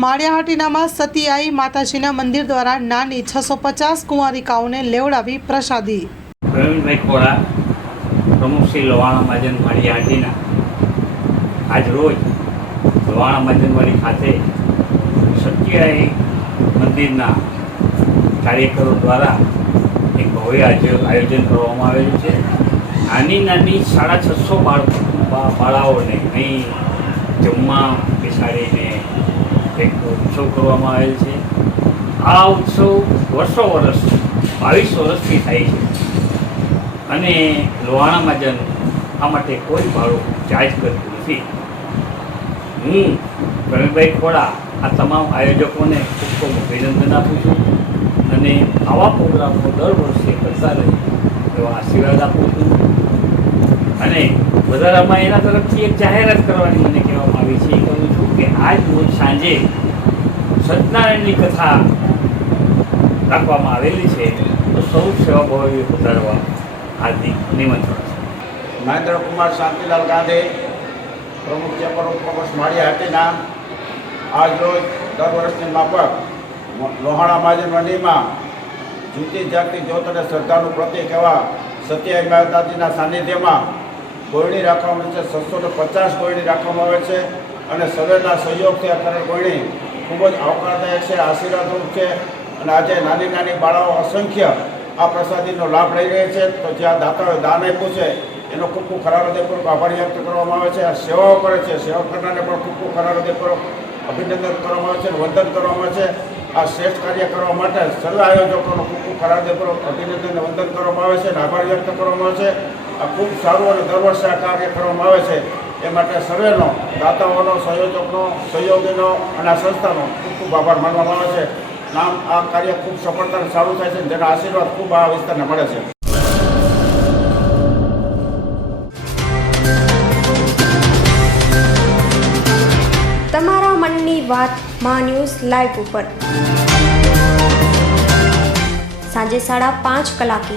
માળિયાહાટીનામાં સતીઆઈ માતાજીના મંદિર દ્વારા નાની છસો પચાસ કુંવારિકાઓને લેવડાવી પ્રસાદી. પ્રવીણભાઈ ખોડા પ્રમુખ શ્રી લોહાણા મહાજન માળિયાહાટીના. આજ રોજ લોવાણા મહાજનવાડી ખાતે સત્યાઈ મંદિરના કાર્યકરો દ્વારા એક ભવ્ય આયો- આયોજન કરવામાં આવેલું છે. નાની નાની સાડા છસો બાળકો બાળાઓને અહીં જમવા બેસાડીને ઉત્સવ કરવામાં આવેલ છે. આ ઉત્સવ વર્ષો વર્ષ, બાવીસ વર્ષથી થાય છે. અને લોહાણા મહાજન આ માટે કોઈ ભાડું ચાર્જ કરતું નથી. હું, પ્રવીણભાઈ ખોડા, આ તમામ આયોજકોને ખૂબ ખૂબ અભિનંદન આપું છું અને આવા પ્રોગ્રામો દર વર્ષે કરતા રહે એવા આશીર્વાદ આપું છું. અને વધારામાં એના તરફથી એક જાહેરાત કરવાની મને કહેવામાં આવી છે. એ કહું છું કે આજ રોજ સાંજે સત્યનારાયણની કથા રાખવામાં આવેલી છે. તો સૌ સેવાભાવી વધારવા હાર્દિક નિમંત્રણ છે. મહેન્દ્રકુમાર શાંતિલાલ ગાંધી પ્રમુખ chamber of commerce Malia Hatina આજ રોજ દર વર્ષની માફક લોહાણા મહાજન મંડીમાં જૂતી જાગતી જ્યોત અને શ્રદ્ધાનું પ્રતિક એવા સત્યાઈ માતાજીના સાનિધ્યમાં કોયણી રાખવામાં આવે છે. છસો ને પચાસ ગોળણી રાખવામાં આવે છે અને સર્વેના સહયોગથી કરેલ કોયણી ખૂબ જ આવકારદાયક છે, આશીર્વાદરૂપ છે અને આજે નાની નાની બાળાઓ અસંખ્ય આ પ્રસાદીનો લાભ લઈ રહી છે. તો જ્યાં દાતાઓએ દાન આપ્યું છે, એનો ખૂબ ખૂબ ખરા હૃદયપૂર્વક આભાર વ્યક્ત કરવામાં આવે છે. આ સેવાઓ કરે છે, સેવા કરનારને પણ ખૂબ ખૂબ ખરા હૃદયપૂર્વક અભિનંદન કરવામાં આવે છે વંદન કરવામાં આવે છે. આ શ્રેષ્ઠ કાર્ય કરવા માટે સર્વ આયોજકોનો ખૂબ ખૂબ ખરા હૃદયપૂર્વક અભિનંદન વંદન કરવામાં આવે છે અને આભાર વ્યક્ત કરવામાં આવે છે. ખૂબ સારું અને આ કાર્ય કરવામાં આવે છે. એ માટે સર્વેનો, દાતાઓનો, સંયોજકનો, સહયોગીનો અને આ સંસ્થાનો ખૂબ ખૂબ આભાર માનવામાં આવે છે. નામ આ કાર્ય ખૂબ સફળતા સારું થાય છે જેના આશીર્વાદ ખૂબ આ વિસ્તારને મળે છે. તમારા મનની વાત મા ન્યૂઝ લાઈવ ઉપર. સાંજે સાડા પાંચ કલાકે